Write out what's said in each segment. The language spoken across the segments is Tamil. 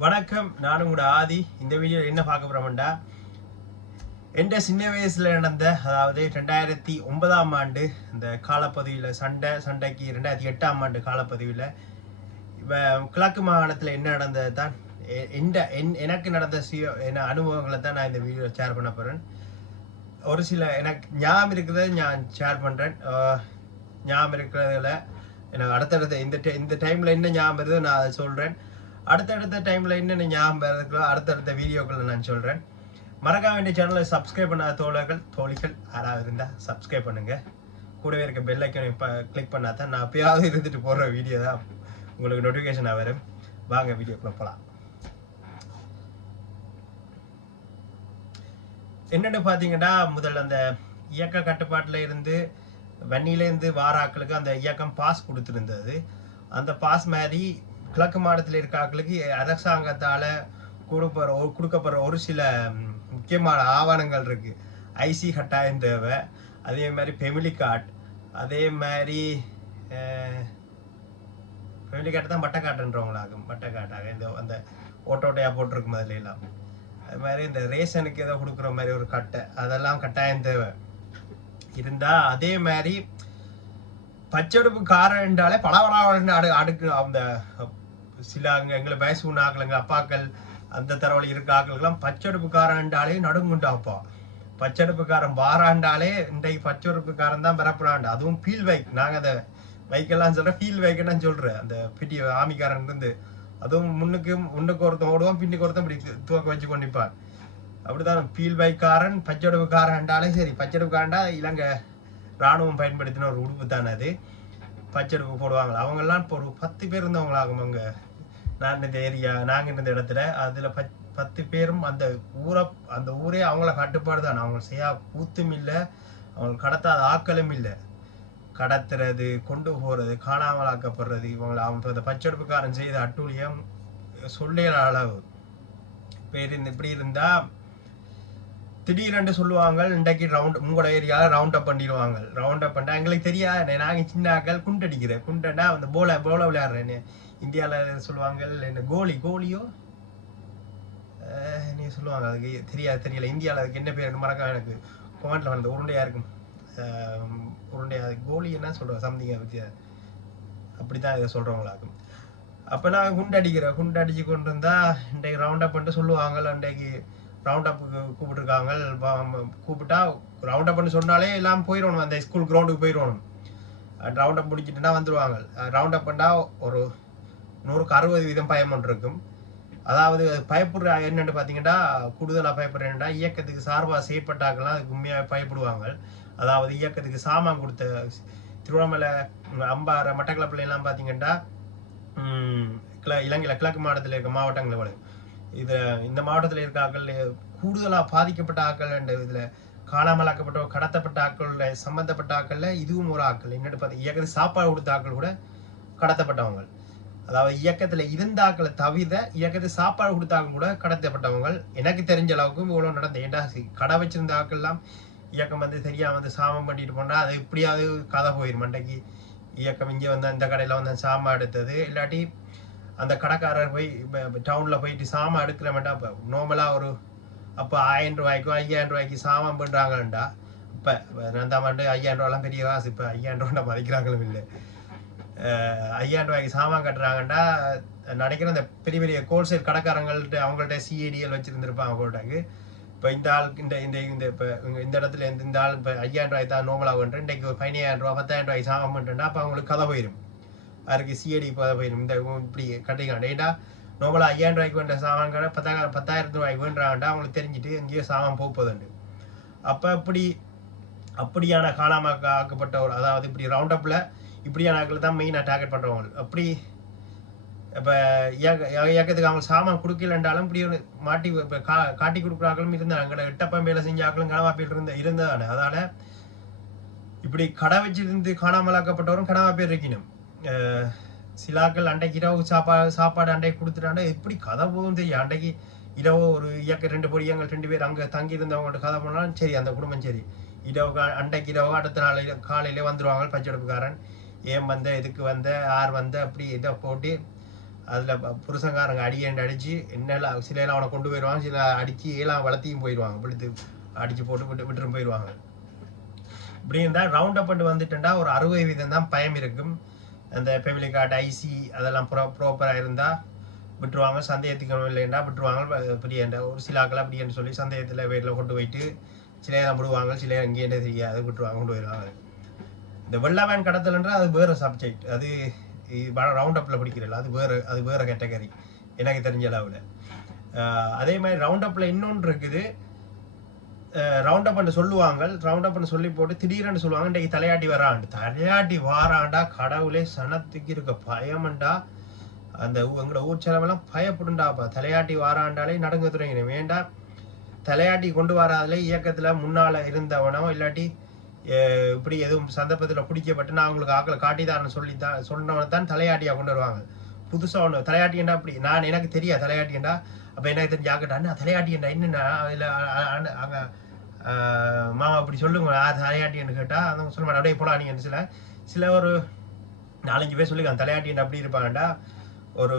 வணக்கம். நானும் கூட ஆதி. இந்த வீடியோவில் என்ன பார்க்க போறோம்டா? எந்த சின்ன வயசில் நடந்த அதாவது ரெண்டாயிரத்தி ஒன்பதாம் ஆண்டு இந்த காலப்பதிவில் சண்டை சண்டைக்கு ரெண்டாயிரத்தி எட்டாம் ஆண்டு காலப்பதிவில் இப்போ கிழக்கு மாகாணத்தில் என்ன நடந்தது தான் எந்த என் எனக்கு நடந்த சுய என்ன அனுபவங்களை தான் நான் இந்த வீடியோவில் ஷேர் பண்ண போகிறேன் ஒரு சில எனக்கு ஞாபகம் இருக்கிறத நான் ஷேர் பண்ணுறேன் ஞாபகம் இருக்கிறதுல எனக்கு அடுத்தடுத்த இந்த இந்த டைமில் என்ன ஞாபகம் இருக்குதோ நான் அதை சொல்கிறேன் அடுத்தடுத்த டைமில் என்னென்ன ஞாபகம் இருக்கிறோ அடுத்தடுத்த வீடியோக்களை நான் சொல்கிறேன் மறக்காம வேண்டிய சேனலை சப்ஸ்கிரைப் பண்ணாத தோழர்கள் தோழிகள் யாராவது இருந்தால் சப்ஸ்கிரைப் பண்ணுங்கள் கூடவே இருக்க பெல் ஐக்கனை இப்போ கிளிக் பண்ணால் தான் நான் எப்பயாவது இருந்துட்டு போடுற வீடியோ தான் உங்களுக்கு நோட்டிஃபிகேஷனாக வரும். வாங்க வீடியோக்குள்ளே போகலாம் என்னென்னு பார்த்தீங்கன்னா முதல்ல அந்த இயக்க கட்டுப்பாட்டில் இருந்து வன்னியிலேருந்து வாராக்களுக்கு அந்த இயக்கம் பாஸ் கொடுத்துருந்தது. அந்த பாஸ் மாதிரி கிழக்கு மாநிலத்தில் இருக்க அரசாங்கத்தால் கொடுப்பற கொடுக்கப்படுற ஒரு சில முக்கியமான ஆவணங்கள் இருக்குது ஐசி கட்டாயம் தேவை. அதே மாதிரி ஃபெமிலி கார்டு அதே மாதிரி ஃபெமிலி கார்டு தான் பட்டை காட்டுன்றவங்களாகும் பட்டை காட்டாக இந்த அந்த ஓட்டோட்டையாக போட்டிருக்கும் அதில் எல்லாம். அது மாதிரி இந்த ரேஷனுக்கு ஏதோ கொடுக்குற மாதிரி ஒரு கட்டை அதெல்லாம் கட்டாயம் தேவை. இருந்தால் அதே மாதிரி பச்சடுப்பு காரம் என்றாலே பலவராவன் அடு அடுக்கு அந்த சில அங்கே எங்களை வயசு உள்ள ஆக்கள் அப்பாக்கள் அந்த தரவழி இருக்க ஆக்கள்கெல்லாம் பச்சடுப்புக்காரன்டாலே காரம் என்றாலே நடுங்குண்டாப்பா. பச்செடுப்புக்காரன் வாராண்டாலே இன்றைக்கு பச்சடுப்புக்காரன் தான் பிறப்புறாண்டு அதுவும் ஃபீல் பைக் நாங்கள் அதை பைக்கெல்லாம் சொல்றேன் ஃபீல் பைக்குன்னு சொல்கிறேன் அந்த பிடி ஆமிக்காரன் இருந்து. அதுவும் முன்னுக்கு முன்னுக்கு ஒருத்தன் ஓடுவான் பின்னுக்கு ஒருத்தன் இப்படி துவக்க வச்சு கொண்டிப்பான் அப்படிதான் ஃபீல் பைக்காரன் பச்சடுப்புக்காரன்டாலே சரி. பச்செடுப்புக்காரன்டா இலங்கை ராணுவம் பயன்படுத்தின ஒரு உடுப்பு தானே அது. பச்சடுப்பு போடுவாங்க அவங்கெல்லாம் இப்போ ஒரு பத்து பேர் இருந்தவங்களாகும் அங்கே. நான் இந்த ஏரியா நாங்கள் இருந்த இடத்துல அதில் பத் பத்து பேரும் அந்த ஊரை அந்த ஊரே அவங்கள கட்டுப்பாடு தான். அவங்க செய்யா கூத்தும் இல்லை அவங்க கடத்தாத ஆக்களும் இல்லை. கடத்துறது கொண்டு போகிறது காணாமல் ஆக்கப்படுறது இவங்களை அவங்க அந்த பச்செடுப்புக்காரன் செய்த அட்டூழியம் சொல்லியல அளவு. பேர் இந்த இப்படி இருந்தா திடீரென்று சொல்லுவாங்க இன்றைக்கு ரவுண்ட் உங்களோட ஏரியாவில் ரவுண்ட் அப் பண்ணிடுவாங்க. ரவுண்ட் அப் பண்ணால் எங்களுக்கு தெரியாது. நாங்கள் சின்ன ஆக்கள் குண்டடிக்கிறேன் குண்டடா அந்த போல போல விளையாடுறேன்னு. இந்தியாவில் சொல்லுவாங்க என்ன கோலி கோலியோ? நீ சொல்லுவாங்க அதுக்கு தெரியாது தெரியல. இந்தியாவில் அதுக்கு என்ன பேர்? மறக்க எனக்கு கொமெண்ட்ல வந்து உருண்டையாக இருக்கும். உருண்டையாக உருண்டையா கோலி என்ன சொல்கிறோம் சம்திங் பற்றி அப்படித்தான் இதை சொல்கிறவங்களாக்கும் அப்போ நான் குண்ட் அடித்து கொண்டு இருந்தால் இன்றைக்கு ரவுண்ட் அப் பண்ணிட்டு சொல்லுவாங்க இன்றைக்கு ரவுண்ட் அப் கூப்பிட்டுருக்காங்க. கூப்பிட்டா ரவுண்ட் அப்னு சொன்னாலே எல்லாம் போயிடணும். அந்த ஸ்கூல் கிரவுண்டுக்கு போயிடணும். ரவுண்ட் அப் முடிச்சிட்டுனா வந்துடுவாங்க ரவுண்ட் அப் பண்ணால் ஒரு நூறுக்கு அறுபது வீதம் பயம் ஒன்று இருக்கும். அதாவது பயப்படுற என்னென்னு பார்த்தீங்கன்னா கூடுதலாக பயப்படுற என்னென்னா இயக்கத்துக்கு சார்பாக செய்யப்பட்டாக்கெல்லாம் அதுக்கு உண்மையாக பயப்படுவாங்க. அதாவது இயக்கத்துக்கு சாமான் கொடுத்த திருவண்ணாமலை அம்பாறை மட்டக்களப்பில் எல்லாம் பார்த்தீங்கன்னா கிள இலங்கையில் கிழக்கு மாவட்டத்தில் இருக்க மாவட்டங்களை விட இது இந்த மாவட்டத்தில் இருக்க ஆக்கள் கூடுதலாக பாதிக்கப்பட்ட ஆக்கள் என்ற இதில் காணாமலாக்கப்பட்ட கடத்தப்பட்ட ஆக்களோட சம்பந்தப்பட்ட ஆக்களில் இதுவும் ஒரு ஆக்கள் என்னென்னு பார்த்து இயக்கத்துக்கு சாப்பாடு கொடுத்த ஆக்கள் கூட கடத்தப்பட்டவங்க. அதாவது இயக்கத்தில் இருந்தாக்களை தவிர இயக்கத்தை சாப்பாடு கொடுத்தாங்க கூட கடத்தப்பட்டவங்க. எனக்கு தெரிஞ்ச அளவுக்கு இவ்வளோ நடந்த ஏண்டா கடை வச்சிருந்த ஆக்கள்லாம் இயக்கம் வந்து சரியா வந்து சாமம் பண்ணிட்டு போனால் அது எப்படியாவது கதை போயிடும் மண்டைக்கு. இயக்கம் இங்கே வந்து அந்த கடையில் வந்து சாமான் எடுத்தது. இல்லாட்டி அந்த கடைக்காரர் போய் இப்போ டவுனில் போயிட்டு சாமான் எடுக்கிற மாட்டா இப்போ நார்மலாக ஒரு அப்போ ஆயிரம் ரூபாய்க்கும் ஐயாயிரம் ரூபாய்க்கு சாமான் பண்ணுறாங்கண்டா இப்போ ரெண்டாம் ஆண்டு ஐயாயிரம் ரூபாலாம் பெரிய காசு. இப்போ ஐயாயிரம் ரூபா மதிக்கிறாங்களும் இல்லை ஐயாயிரம் ரூபாய்க்கு சாமான் கட்டுறாங்கண்டா. நினைக்கிற அந்த பெரிய பெரிய ஹோல்சேல் கடைக்காரங்கள்ட்ட அவங்கள்ட்ட சிஏடிஎல் வச்சுருந்துருப்பாங்க அவங்கள்ட்டாக்கு இப்போ இந்த ஆள் இந்த இந்த இந்த இப்போ இந்த இடத்துல இந்த இந்த ஆள் இப்போ ஐயாயிரம் ரூபாய் தான் நோமலாக பண்ணுறேன் இன்றைக்கு பதினாயிரம் ரூபா பத்தாயிரம் ரூபாய் சாகம் பண்ணுறேன்னா அப்போ அவங்களுக்கு கதை போயிடும் அதுக்கு சிஏடி கதை போயிடும் இந்த இப்படி கட்டிக்கலாம் ஏண்டா நோபலாக ஐயாயிரம் ரூபாய்க்கு வேண்ட சாமான் கடை பத்தாயிரம் பத்தாயிரத்து ரூபாய்க்கு வேண்டாண்டா அவங்களுக்கு தெரிஞ்சுட்டு எங்கேயோ சாமான் போகுதுண்டு. அப்போ இப்படி அப்படியான காணாம ஆக்கப்பட்ட ஒரு அதாவது இப்படி ரவுண்டப்பில் இப்படியான ஆட்கள் தான் மெயினாக டார்கெட் பண்ணுறவங்க அப்படி இப்போ இயக்கத்துக்கு அவங்க சாமான் கொடுக்கலன்றாலும் இப்படி ஒரு மாட்டி இப்போ கா காட்டி கொடுக்குறாங்களும் இருந்தாங்க அங்கே எட்டப்பம் வேலை செஞ்ச ஆக்களும் கனவாப்பில் இருந்த இருந்ததானே அதனால் இப்படி கடை வச்சிருந்து காணாமலாக்கப்பட்டவரும் கனவா பேர் இருக்கணும் சிலாக்கள் அண்டைக்கு இரவு சாப்பாடு சாப்பாடு அண்டைக்கு கொடுத்துட்டாண்டா எப்படி கதை போகும் தெரியும் அன்றைக்கு இரவு ஒரு இயக்க ரெண்டு பொடியங்கள் ரெண்டு பேர் அங்கே தங்கி இருந்தவங்கள்ட்ட கதை பண்ணாலும் சரி அந்த குடும்பம் சரி. இரவு அண்டைக்கு இரவு அடுத்த நாள் காலையில வந்துடுவாங்க பச்செடுப்புக்காரன் ஏன் வந்த எதுக்கு வந்த யார் வந்த அப்படி இதை போட்டு அதில் புருஷங்காரங்க அடியேண்டு அடித்து என்னெல்லாம் சில அவனை கொண்டு போயிடுவாங்க. சில அடித்து ஏலாம் வளர்த்தியும் போயிடுவாங்க. விழுத்து அடித்து போட்டு விட்டு விட்டுரும் போயிடுவாங்க. இப்படி இருந்தால் ரவுண்ட் அப் பண்ணி வந்துட்டுண்டா ஒரு அறுபது வீதம் தான் பயம் இருக்கும். அந்த ஃபேமிலி கார்டு ஐசி அதெல்லாம் ப்ரோ ப்ராப்பராக இருந்தால் விட்டுருவாங்க. சந்தேகத்துக்கு இல்லைன்னா விட்டுருவாங்க. பெரிய ஒரு சில ஆக்கள் அப்படின்னு சொல்லி சந்தேகத்தில் வீட்டில் கொண்டு போயிட்டு சிலையெல்லாம் விடுவாங்க சிலையெல்லாம் இங்கே இங்கேயே தெரியாது. விட்டுருவாங்க கொண்டு போயிடுவாங்க. இந்த வெள்ளவேன் கடத்தல்ன்ற அது வேறு சப்ஜெக்ட் அது ரவுண்ட் அப்பில் பிடிக்கிறல அது வேறு அது வேறு கேட்டகரி எனக்கு தெரிஞ்ச அளவில். அதே மாதிரி ரவுண்ட் அப்பில் இன்னொன்று இருக்குது. ரவுண்ட் அப் சொல்லுவாங்க. ரவுண்ட் அப் சொல்லி போட்டு திடீர்னு சொல்லுவாங்க இன்றைக்கு தலையாட்டி வராண்டு தலையாட்டி வாராண்டா கடவுளே சனத்துக்கு இருக்க பயமண்டா. அந்த எங்களோட ஊர் செலவெல்லாம் பயப்படுண்டாப்பா. தலையாட்டி வாராண்டாலே நடங்க துறைங்க வேண்டாம். தலையாட்டி கொண்டு வராதுல இயக்கத்தில் முன்னால் இருந்தவனோ இல்லாட்டி இப்படி எதுவும் சந்தர்ப்பத்தில் பிடிக்கப்பட்டு நான் அவங்களுக்கு ஆக்களை காட்டிதான் சொல்லி தான் சொன்னவனை தான் தலையாட்டியாக கொண்டு வருவாங்க. புதுசாக ஒன்று தலையாட்டியண்டா அப்படி நான் எனக்கு தெரியா தலையாட்டியண்டா அப்போ எனக்கு தெரிஞ்ச ஆக்கட்டா தலையாட்டியண்டா என்னென்னா அதில் அங்கே மாமா அப்படி சொல்லுங்க ஆ தலையாட்டின்னு கேட்டால் அவங்க சொல்ல மாட்டேன் அப்படியே போலாம் நீங்கள் சில? சில ஒரு நாலஞ்சு பேர் சொல்லிருக்காங்க தலையாட்டின்னு அப்படி இருப்பாங்கடா. ஒரு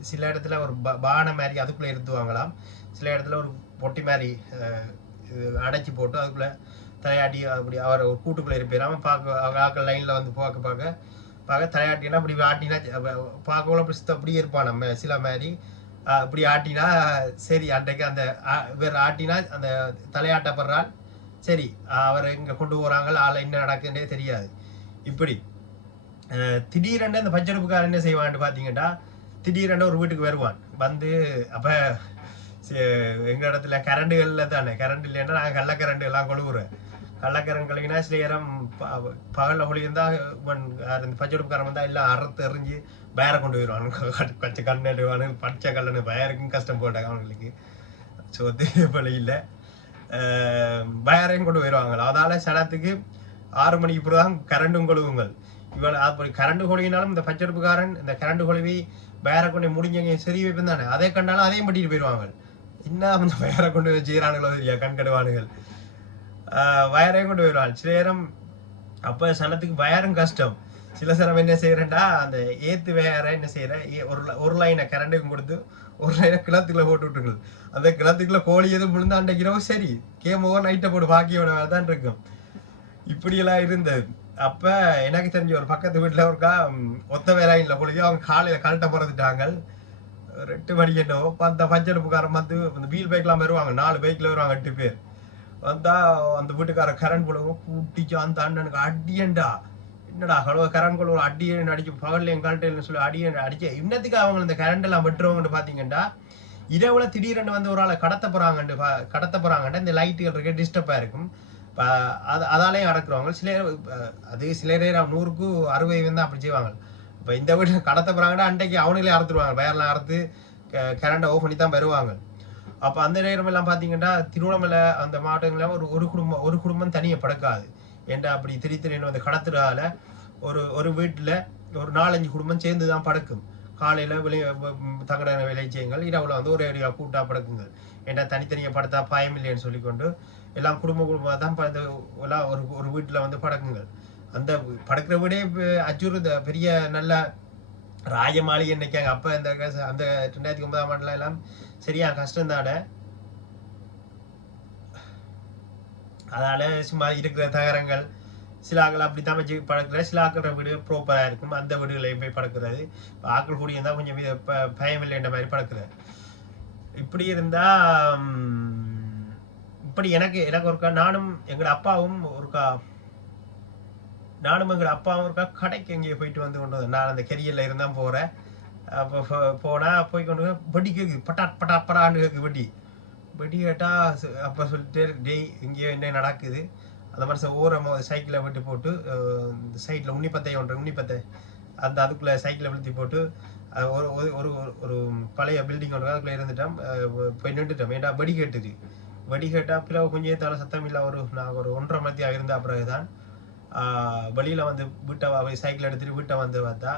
சில இடத்துல ஒரு ப- பானை மாதிரி அதுக்குள்ளே இருந்துவாங்களாம். சில இடத்துல ஒரு பொட்டி மாதிரி இது அடைச்சி போட்டு அதுக்குள்ளே தலையாட்டி அப்படி அவர் ஒரு கூட்டுக்குள்ள இருப்பாராம பார்க்க அவங்க ஆக்கள் லைனில் வந்து பார்க்க பார்க்க பார்க்க தலையாட்டினா அப்படி ஆட்டினா பார்க்கவும் அப்படி சுத்த அப்படியே இருப்பான் நம்ம சில மாதிரி. அப்படி ஆட்டினா சரி அன்றைக்கு அந்த ஆ- ஆட்டினா அந்த தலையாட்டப்படுறாள் சரி அவர் இங்கே கொண்டு போறாங்க ஆள் என்ன நடக்குதுன்னே தெரியாது. இப்படி திடீரென்று அந்த பச்சடுப்புக்காரன் என்ன செய்வான்னு பார்த்தீங்கன்னா திடீரென்று ஒரு வீட்டுக்கு வருவான். வந்து அப்போ எங்கள் இடத்துல கரண்டுகளில் தானே கரண்ட் இல்லைன்னா நாங்கள் கள்ளக்கரண்ட் எல்லாம் கொழுவுறோம் கள்ளக்கரண்ட் கழுவினா சில நேரம் ப- ஒளியிருந்தா இவன் யார் இந்த பச்செடுப்புக்காரன் வந்தா எல்லாம் அறுத்து எறிஞ்சு பயரை கொண்டு போயிடுவான். பச்சை கண்ணு பச்சை கல்லனு பயருக்கும் கஷ்டம் போட்டாங்க அவங்களுக்கு ஸோ பழி இல்லை. பயரையும் கொண்டு போயிடுவாங்க அதால சடத்துக்கு ஆறு மணிக்கு பிறகு தான் கரண்டும் கொழுவுங்கள். இவள் அப்படி கரண்டு கொழுவினாலும் இந்த பச்சடுப்புக்காரன் இந்த கரண்டு கொழுவி பயரை கொண்டு முடிஞ்சவங்க சரி வைப்பேன் தானே. அதை கண்டாலும் அதையும் பட்டிட்டு போயிடுவாங்க. என்ன அந்த பயரை கொண்டு ஜீரானுகளோ செய்கிறானுங்களோ தெரியா? கண்கடுவானுகள் வயரையும் கொண்டு போயிடுவாள் சில நேரம் அப்போ சனத்துக்கு வயரும் கஷ்டம் சில சனம் என்ன செய்கிறேன்டா அந்த ஏத்து வேற என்ன செய்கிறேன் ஒரு ஒரு லைனை கரண்டையும் கொடுத்து ஒரு லைனை கிளத்துக்குள்ள போட்டு விட்டுருங்கள் அந்த கிளத்துக்குள்ளே கோழி எதுவும் விழுந்தா சரி கேம் ஓவர் நைட்டை போட்டு பாக்கியோட வேலை தான் இருக்கும் இப்படியெல்லாம் இருந்தது அப்போ எனக்கு தெரிஞ்ச ஒரு பக்கத்து வீட்டில் ஒருக்கா ஒத்த வேலையில பொழுது அவங்க காலையில் கழட்ட பிறந்துட்டாங்க ரெட்டு மணி என்னவோ அந்த பஞ்சடுப்புக்காரன் வந்து அந்த வீல் பைக்லாம் வருவாங்க நாலு பைக்கில் வருவாங்க எட்டு பேர் வந்தா அந்த வீட்டுக்கார கரண்ட் போடுவோம் கூட்டிச்சு அந்த அண்ணனுக்கு அடியண்டா என்னடா கழுவ கரண்ட் கொள்ள ஒரு அடியன் அடிச்சு பகல்ல என் சொல்லி அடியன் அடிச்சு இன்னத்துக்கு அவங்க இந்த கரண்ட் எல்லாம் வெட்டுறவங்கன்னு பாத்தீங்கன்னா இரவுல திடீரென்று வந்து ஒரு ஆளை கடத்த போறாங்கன்னு கடத்த போறாங்கன்ட்டு இந்த லைட்டுகள் இருக்க டிஸ்டர்பா இருக்கும். இப்போ அது அதாலேயும் அடக்குறவங்க சில அது சில நேரம் நூறுக்கு அறுபது தான் அப்படி செய்வாங்க. இப்போ இந்த வீட்டு கடத்த போறாங்கன்னா அன்றைக்கு அவனுங்களே அறுத்துருவாங்க வயர்லாம் அறுத்து கரண்டை ஓஃப் பண்ணி தான் வருவாங்க. அப்போ அந்த நேரம் எல்லாம் பார்த்தீங்கன்னா திருவண்ணாமலை அந்த மாவட்டங்கள்ல ஒரு ஒரு குடும்பம் ஒரு குடும்பம் தனியாக படக்காது. ஏன்டா அப்படி திரி திரின்னு வந்து கடத்துறால ஒரு ஒரு வீட்டில் ஒரு நாலஞ்சு குடும்பம் சேர்ந்து தான் படக்கும். காலையில் விளை தங்கட விளைச்சியங்கள் இரவில் வந்து ஒரு ஏரியா கூட்டாக படக்குங்கள். ஏன்டா தனித்தனியாக படுத்தா பயம் இல்லைன்னு சொல்லிக்கொண்டு எல்லாம் குடும்ப குடும்பமாக தான் படுத்து எல்லாம் ஒரு ஒரு வீட்டில் வந்து படக்குங்கள். அந்த படுக்கிற வீடே அச்சுறுத பெரிய நல்ல ராஜ மாளிகை நினைக்காங்க அப்போ இந்த அந்த ரெண்டாயிரத்தி ஒன்பதாம் ஆண்டுல எல்லாம் சரியா கஷ்டம் தானே அதனால சும்மா இருக்கிற தகரங்கள் சில ஆக்கள் அப்படி தான் வச்சு பழக்கிற சில வீடு ப்ராப்பராக இருக்கும். அந்த வீடுகளையும் போய் பழக்கிறது ஆக்கள் கூடிய தான் கொஞ்சம் ப- பயம் இல்லைன்ற மாதிரி பழக்கிறது இப்படி இருந்தால் இப்படி எனக்கு எனக்கு ஒருக்கா நானும் எங்களோட அப்பாவும் ஒருக்கா நானும் எங்களோட அப்பாவும் இருக்கா கடைக்கு எங்கேயோ போயிட்டு வந்து கொண்டு வந்தேன். நான் அந்த கெரியரில் இருந்தால் போகிறேன் அப்போ போனால் போய் கொண்டு வட்டி கேக்கு பட்டாட் பட்டாட் படான்னு கேக்கு வட்டி வட்டி கேட்டால் அப்போ சொல்லிட்டு டேய் இங்கேயோ என்ன நடக்குது? அந்த மனுஷன் ஓரமா சைக்கிளை விட்டு போட்டு அஹ், இந்த சைட்ல உன்னிப்பத்தை ஒன்று உன்னிப்பத்தை. அந்த அதுக்குள்ளே சைக்கிளை விழுத்தி போட்டு ஒரு ஒரு- ஒரு ஒரு- ஒரு பழைய பில்டிங் ஒன்று அதுக்குள்ளே இருந்துட்டோம். போய் நின்றுட்டோம். ஏன்டா வடி கேட்டுது? வடி கேட்டால் பிறகு கொஞ்சம் தலை சத்தம் இல்லை. ஒரு நான் ஒரு ஒன்றரை மத்தியாக இருந்த பிறகுதான் தான் வழியில் வந்து வீட்டை சைக்கிள் எடுத்துட்டு வீட்டை வந்து பார்த்தா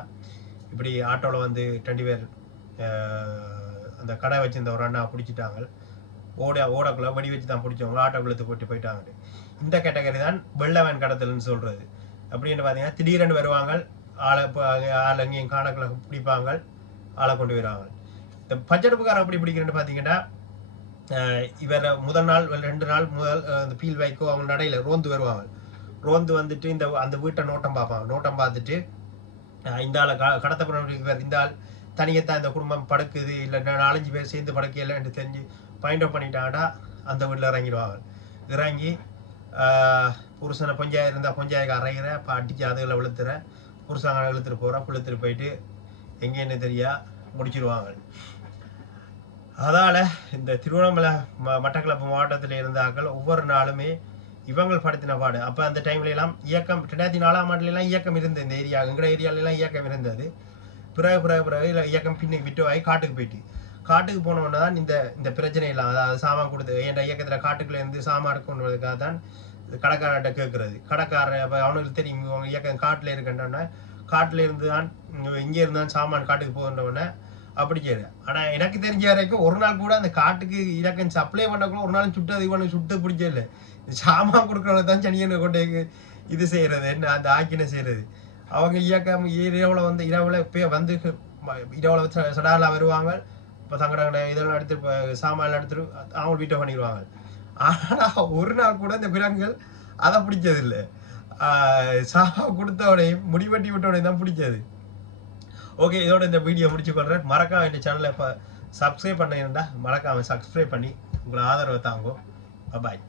இப்படி ஆட்டோவில் வந்து ரெண்டு பேர் அந்த கடை வச்சுருந்த ஒரு அண்ணா பிடிச்சிட்டாங்க. ஓட ஓடக்குள்ளே வடி வச்சு தான் பிடிச்சவங்க ஆட்டோ இழுத்து போட்டு போயிட்டாங்க. இந்த கேட்டகரி தான் வெள்ளவன் கடத்தல்னு சொல்கிறது அப்படின்னு பார்த்தீங்கன்னா திடீரென்று வருவாங்க. ஆளை ஆள் எங்கேயும் காணக்குள்ள பிடிப்பாங்க. ஆளை கொண்டு வருவாங்க இந்த பச்சடுப்புக்காரன் எப்படி பிடிக்கிறேன்னு பார்த்தீங்கன்னா இவரை இவர் முதல் நாள் ரெண்டு நாள் முதல் அந்த இந்த பீல் வைக்கோ அவங்க நடையில் ரோந்து வருவாங்க. ரோந்து வந்துட்டு இந்த அந்த வீட்டை நோட்டம் பார்ப்பாங்க. நோட்டம் பார்த்துட்டு இந்த ஆளை க கடத்தப்பட இந்த ஆள் தனியத்தான் இந்த குடும்பம் படுக்குது இல்லை நாலஞ்சு பேர் சேர்ந்து படுக்கையில்லைன்னு தெரிஞ்சு பாயிண்ட் அவுட் பண்ணிட்டாங்கன்னா அந்த வீட்டில் இறங்கிடுவாங்க. இறங்கி புருஷனை பொஞ்சாய் இருந்தால் பொஞ்சாயக்கு அரைகிற இப்போ அடிச்சு அதுகளை விழுத்துற புருஷங்க இழுத்துட்டு போகிற குளுத்துட்டு போயிட்டு எங்கேன்னு தெரியா முடிச்சிருவாங்க. அதால் இந்த திருவண்ணாமலை ம- மட்டக்களப்பு மாவட்டத்தில் இருந்தாக்கள் ஒவ்வொரு நாளுமே இவங்கள் படுத்தின பாடு. அப்போ அந்த டைம்ல எல்லாம் இயக்கம் ரெண்டாயிரத்தி நாலாம் ஆண்டுலாம் இயக்கம் இருந்தது இந்த ஏரியா எங்கட ஏரியால இயக்கம் இருந்தது. பிறகு பிறகு பிறகு இல்லை இயக்கம் பின்னுக்கு விட்டு ஆகி காட்டுக்கு போயிட்டு. காட்டுக்கு போனோன்னா தான் இந்த இந்த பிரச்சனை எல்லாம் அதாவது சாமான் கொடுத்து என்ற இயக்கத்தில் காட்டுக்குள்ள இருந்து சாமான் கொண்டு வரதுக்காக தான் கடைக்காரர்கிட்ட கேட்கறது கடைக்காரர் அப்போ அவனுக்கு தெரியும் இவங்க இயக்கம் காட்டில் இருக்கின்றோன்னா காட்டில் இருந்து தான் இங்கே இருந்தான் சாமான் காட்டுக்கு போகின்றவொடனே அப்படி செய்யுது ஆனால் எனக்கு தெரிஞ்ச வரைக்கும் ஒரு நாள் கூட அந்த காட்டுக்கு இலக்கம் சப்ளை பண்ணக்குள்ள ஒரு நாள் சுட்டு அது இவனுக்கு சுட்டு பிடிச்சல சாமான் கொடுக்குறவங்க தான் சனியனை கொண்டு இது செய்கிறது என்ன அந்த ஆக்கினை செய்கிறது அவங்க இயக்கம் இரவில் வந்து இரவில் போய் வந்து இரவில் இரவுல வருவாங்க. இப்போ தங்கட இதெல்லாம் எடுத்து இப்போ சாமான் எடுத்துட்டு அவங்க வீட்டை பண்ணிடுவாங்க. ஆனால் ஒரு நாள் கூட இந்த விலங்குகள் அதை பிடிச்சதில்லை சாமா கொடுத்தவனையும் முடிவெட்டி விட்டவனையும் தான் பிடிச்சது ஓகே இதோட இந்த வீடியோ முடிச்சுக்கொள்கிறேன் மறக்காம இந்த சேனலை இப்போ சப்ஸ்கிரைப் பண்ணிருந்தா மறக்காம சப்ஸ்கிரைப் பண்ணி உங்களை ஆதரவை தாங்கோ பாய்